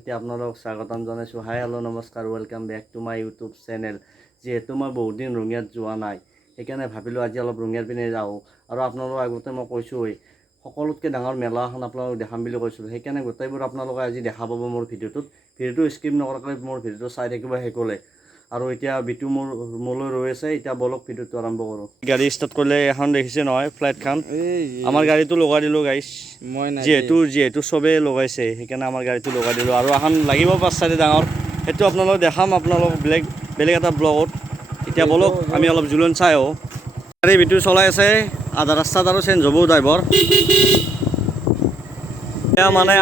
সৈতে আপোনালোকক স্বাগতম জনাইছোঁ। হাই হেল্ল' নমস্কাৰ, welcome back to my YouTube channel. যিহেতু মই বহুত দিন ৰঙিয়াত যোৱা নাই, সেইকাৰণে ভাবিলোঁ আজি অলপ ৰঙিয়াৰ পিনে যাওঁ। আৰু আপোনালোকক আগতে মই কৈছোঁৱেই, সকলোতকৈ ডাঙৰ মেলা এখন আপোনালোকক দেখাম বুলি কৈছিলোঁ। সেইকাৰণে গোটেইবোৰ আপোনালোকে আজি দেখা পাব মোৰ ভিডিঅ'টো স্কিপ নকৰাকৈ মোৰ ভিডিঅ'টো চাই থাকিব শেষলৈ। আৰু এতিয়া বিটু মোলৈ ৰৈ আছে। এতিয়া বলক ভিডিঅ'টো আৰম্ভ কৰোঁ। গাড়ী ষ্টাৰ্ট কৰিলে এখন দেখিছে নহয় ফ্লাইটখন, আমাৰ গাড়ীটো লগাই দিলোঁ গাইছ। মই যিহেতু চবেই লগাইছে সেইকাৰণে আমাৰ গাড়ীটো লগাই দিলোঁ। আৰু এখন লাগিব 5 চাইডে ডাঙৰ, সেইটো আপোনালোকক দেখাম আপোনালোকক বেলেগ এটা ব্লগত। এতিয়া বলক আমি অলপ জুলন চাই আহোঁ। গাড়ী বিটু চলাই আছে, আধা ৰাস্তাত আৰু চেঞ্জ হ'ব ড্ৰাইভৰ। এতিয়া মানে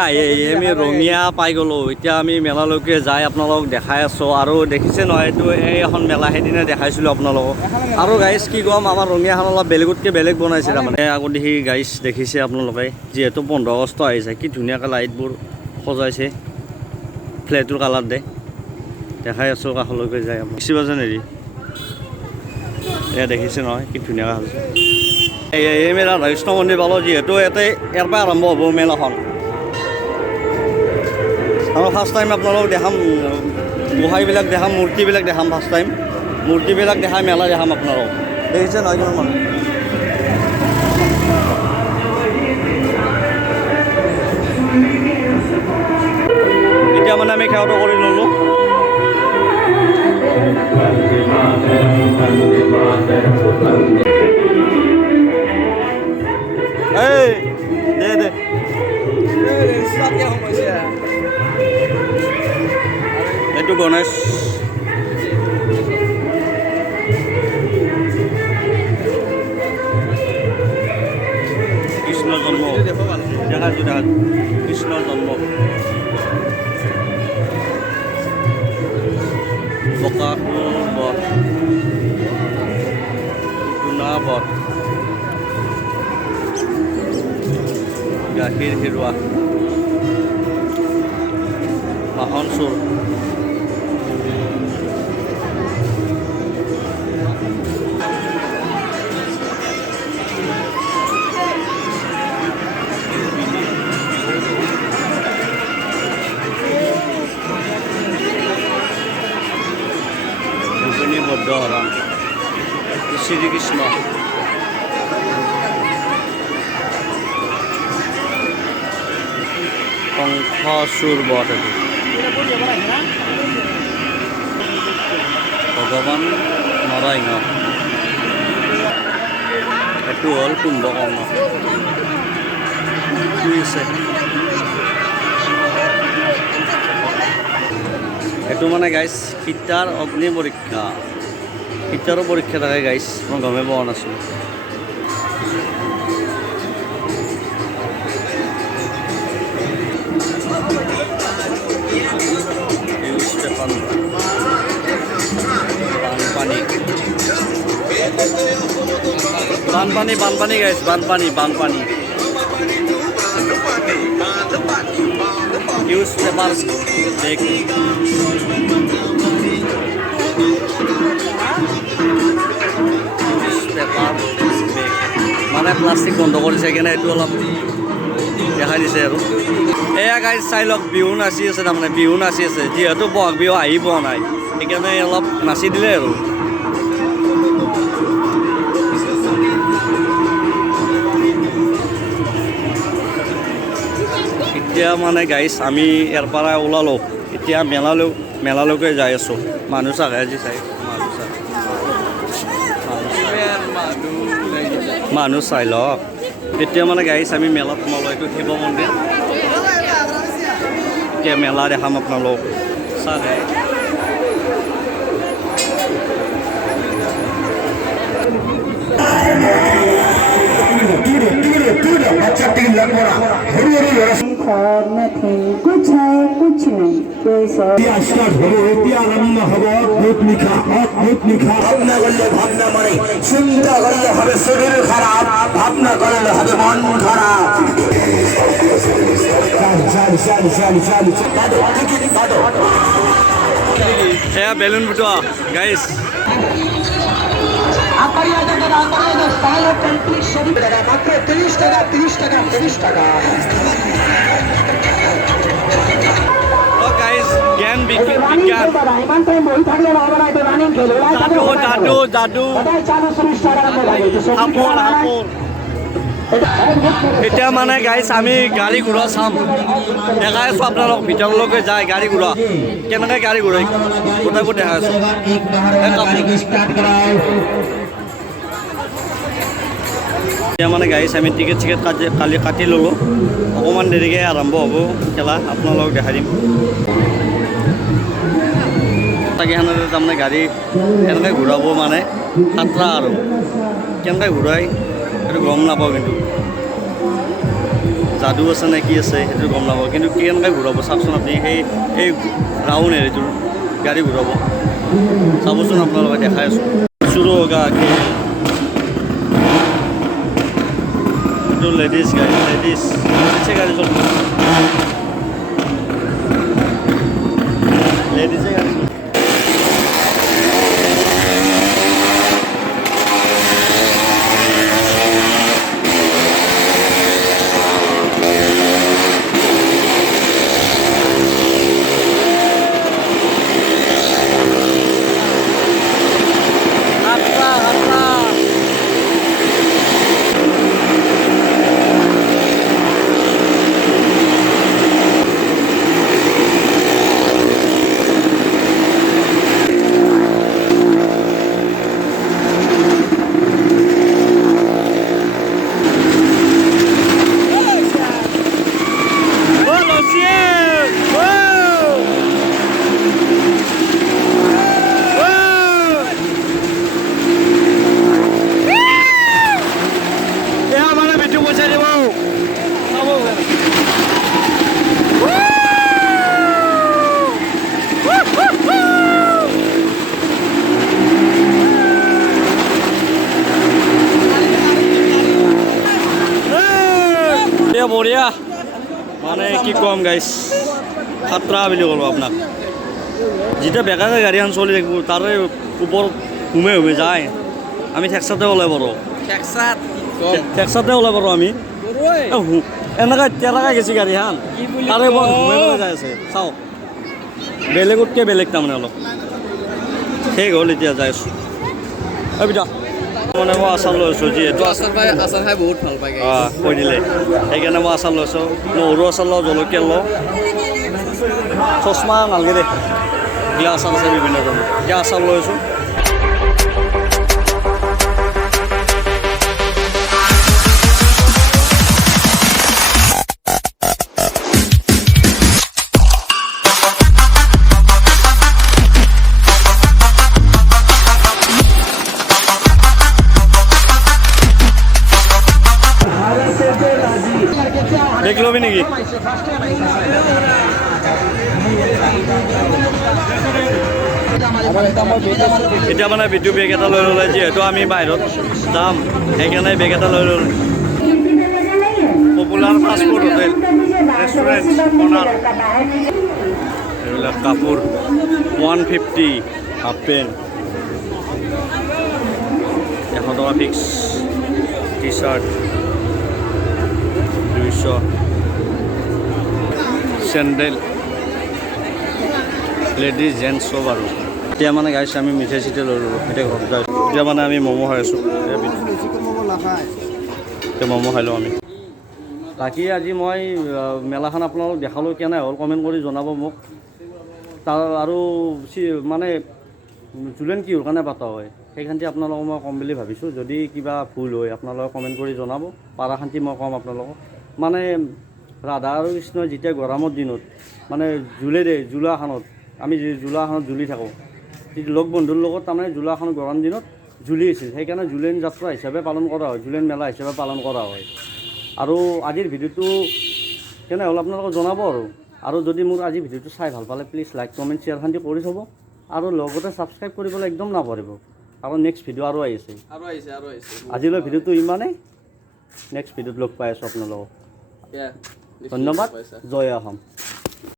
আমি ৰঙিয়া পাই গ'লোঁ। এতিয়া আমি মেলালৈকে যাই আপোনালোকক দেখাই আছোঁ। আৰু দেখিছে নহয়, এইটো এখন মেলা সেইদিনা দেখাইছিলোঁ আপোনালোকক। আৰু গাইছ কি ক'ম, আমাৰ ৰঙিয়াখন অলপ বেলেগতকৈ বেলেগ বনাইছে তাৰমানে। আগত দেখি গাইছ দেখিছে আপোনালোকে, যিহেতু 15 আগষ্ট আহিছে, কি ধুনীয়াকৈ লাইটবোৰ সজাইছে ফ্লেটৰ কালাৰ দেখাই আছোঁ। কাষলৈকে যায় আপুনি বেছি বাজে নেকি? এয়া দেখিছে নহয় কি ধুনীয়াকৈ হৈছে। এই মেলা ৰাধাকৃষ্ণ মন্দিৰ পালোঁ, যিহেতু ইয়াৰ পৰা আৰম্ভ হ'ব মেলাখন। আৰু ফাৰ্ষ্ট টাইম আপোনালোকক দেখাম, গোসাঁইবিলাক দেখাম, মূৰ্তিবিলাক দেখাম। ফাৰ্ষ্ট টাইম মূৰ্তিবিলাক দেখাই মেলা দেখাম আপোনালোকক। দেখিছে নহয় কিমান মানুহ। এতিয়া মানে আমি সেৱাটো কৰি ল'লোঁ। এইটো গণেশ কৃষ্ণ জন্ম দেখাইছোঁ কৃষ্ণ জন্ম। বকাসুৰ বধ, টুনা বধ, গাখীৰ হেৰুৱা, বাহন চোৰ, বদ্ধ হৰণ, শ্ৰীকৃষ্ণ, কংসচুৰ বধ, ভগৱান নৰসিংহ, এইটো হ'ল কুম্ভকৰ্ণ। এইটো মানে গাইছ সীতাৰ অগ্নি পৰীক্ষা, সীতাৰো পৰীক্ষা থাকে গাইছ, মই গমেই পোৱা নাছিলোঁ। বানপানী গাইছ, বানপানী নিউজ পেপাৰ বেগ, মানে প্লাষ্টিক বন্ধ কৰিছে সেইকাৰণে এইটো অলপ দেখাই দিছে। আৰু এয়া গাইজ চাই লওক, বিহু নাচি আছে তাৰমানে, বিহু নাচি আছে। যিহেতু বহাগ বিহু আহি পোৱা নাই সেইকাৰণে অলপ নাচি দিলে আৰু। এতিয়া মানে গাইজ আমি ইয়াৰ পৰা ওলালোঁ, এতিয়া মেলালৈকে যাই আছোঁ। মানুহ চাগে আজি মানুহ চাই লওক। এতিয়া মানে গাইজ আমি মেলাত সোমালোঁ, এইটো শিৱ মন্দিৰ। এতিয়া মেলা দেখাম আপোনালোক চাগে। कुछ है कुछ नहीं, ভাবনা করলে ভাবনা মানে, চিন্তা করলে হবে শরীর খারাপ, ভাবনা করলে হবে মন খারাপ। বেলুন ফুটোৱা গাইছ। মাত্ৰ 30 টাকা। বিজ্ঞান বিজ্ঞান যাদু যাদু যাদু সাপোৰ সাপোৰ এতিয়া মানে গাইছ আমি গাড়ী ঘোঁৰা চাম দেখাই আছোঁ আপোনালোক ভিতৰলৈকে যায় গাড়ী ঘোঁৰা কেনেকৈ গাড়ী ঘোঁৰাই গোটাইবোৰ দেখাই আছোঁ এতিয়া মানে গাড়ী আমি টিকেট চিকেট কালি কাটি ল'লোঁ অকণমান দেৰিকৈ আৰম্ভ হ'ব খেলা আপোনালোকক দেখাই দিম তাকেখানতে তাৰমানে গাড়ী কেনেকৈ ঘূৰাব মানে খাতৰা আৰু কেনেকৈ ঘূৰাই সেইটো গম নাপাওঁ কিন্তু যাদু আছে নে কি আছে সেইটো গম নাপাওঁ কিন্তু কেনেকৈ ঘূৰাব চাওকচোন আপুনি সেই ৰাউণ্ড হেৰিটোৰ গাড়ী ঘূৰাব চাবচোন আপোনালোকে দেখাই আছোঁ চুৰু গাড়ী লেডিজ গাড়ী লেডিজ গাড়ী চলিব লেডিজে গাড়ী চলিব বঢ়িয়া মানে কি কম গাইছ খাতৰা বুলি ক'লোঁ আপোনাক যেতিয়া বেকাকৈ গাড়ীখন চলি থাকিব তাৰে ওপৰত সোমে যায় আমি ঠেকচাতে ওলাই পাৰোঁ ঠেকচাতে ওলাই পাৰোঁ আমি এনেকৈ তেৰাকৈ গেছি গাড়ীখন তাৰে ওপৰত সোমাই যাই আছে চাওক বেলেগতকৈ বেলেগ তাৰমানে অলপ শেষ হ'ল এতিয়া যাই আছোঁ বিতা মানে মই আচাৰ লৈ আছোঁ যিহেতু আচাৰ খাই বহুত ভাল পায় কৈ দিলে সেইকাৰণে মই আচাৰ লৈছোঁ নহৰু আচাৰ লওঁ জলকীয়া লওঁ চশমা নালাগে দে দিয়া আচাৰ আছে বিভিন্ন ধৰণৰ দিয়া আচাৰ লৈ আছোঁ দেখ লবি নেকি এতিয়া মানে বিটু বেগ এটা লৈ ল'লে যিহেতু আমি বাহিৰত যাম সেইকাৰণে বেগ এটা লৈ ল'লোঁ পপুলাৰ ফাষ্টফুড হোটেল ৰেষ্টুৰেণ্ট অনাৰ এইবিলাক কাপোৰ 150 হাফ পেণ্ট 100 টকা fix T shirt 200 sandal ladies gents চব আৰু এতিয়া মানে গাইছ আমি মিঠাই চিঠাই লৈ ল'লোঁ এতিয়া ঘৰত যাই এতিয়া মানে আমি ম'ম' খাই আছোঁ এতিয়া ম'ম' খাই লওঁ আমি বাকী আজি মই মেলাখন আপোনালোক দেখালোঁ কেনে হ'ল কমেণ্ট কৰি জনাব মোক তাৰ আৰু মানে জুলেন কিহৰ কাৰণে পতা হয় সেইখানটি আপোনালোকক মই ক'ম বুলি ভাবিছোঁ যদি কিবা ভুল হয় আপোনালোকে কমেণ্ট কৰি জনাব পাৰাখান্তি মই ক'ম আপোনালোকক মানে ৰাধা আৰু কৃষ্ণই যেতিয়া গৰমৰ দিনত মানে জোলাখনত আমি জোলাখনত জুলি থাকোঁ লগ বন্ধুৰ লগত তাৰমানে জোলাখন গৰম দিনত জুলি আছিল সেইকাৰণে জুলেন যাত্ৰা হিচাপে পালন কৰা হয় জুলেন মেলা হিচাপে পালন কৰা হয় আৰু আজিৰ ভিডিঅ'টো কেনে হ'ল আপোনালোকক জনাব আৰু যদি মোৰ আজি ভিডিঅ'টো চাই ভাল পালে প্লিজ লাইক কমেণ্ট শ্বেয়াৰ খান্তি কৰি থ'ব আৰু লগতে ছাবস্ক্ৰাইব কৰিবলৈ একদম নাপাহৰিব আৰু নেক্সট ভিডিঅ' আৰু আহিছে আজিলৈ ভিডিঅ'টো ইমানেই নেক্সট ভিডিঅ'ত লগ পাই আছোঁ আপোনালোকক ধন্যবাদ জয় অসম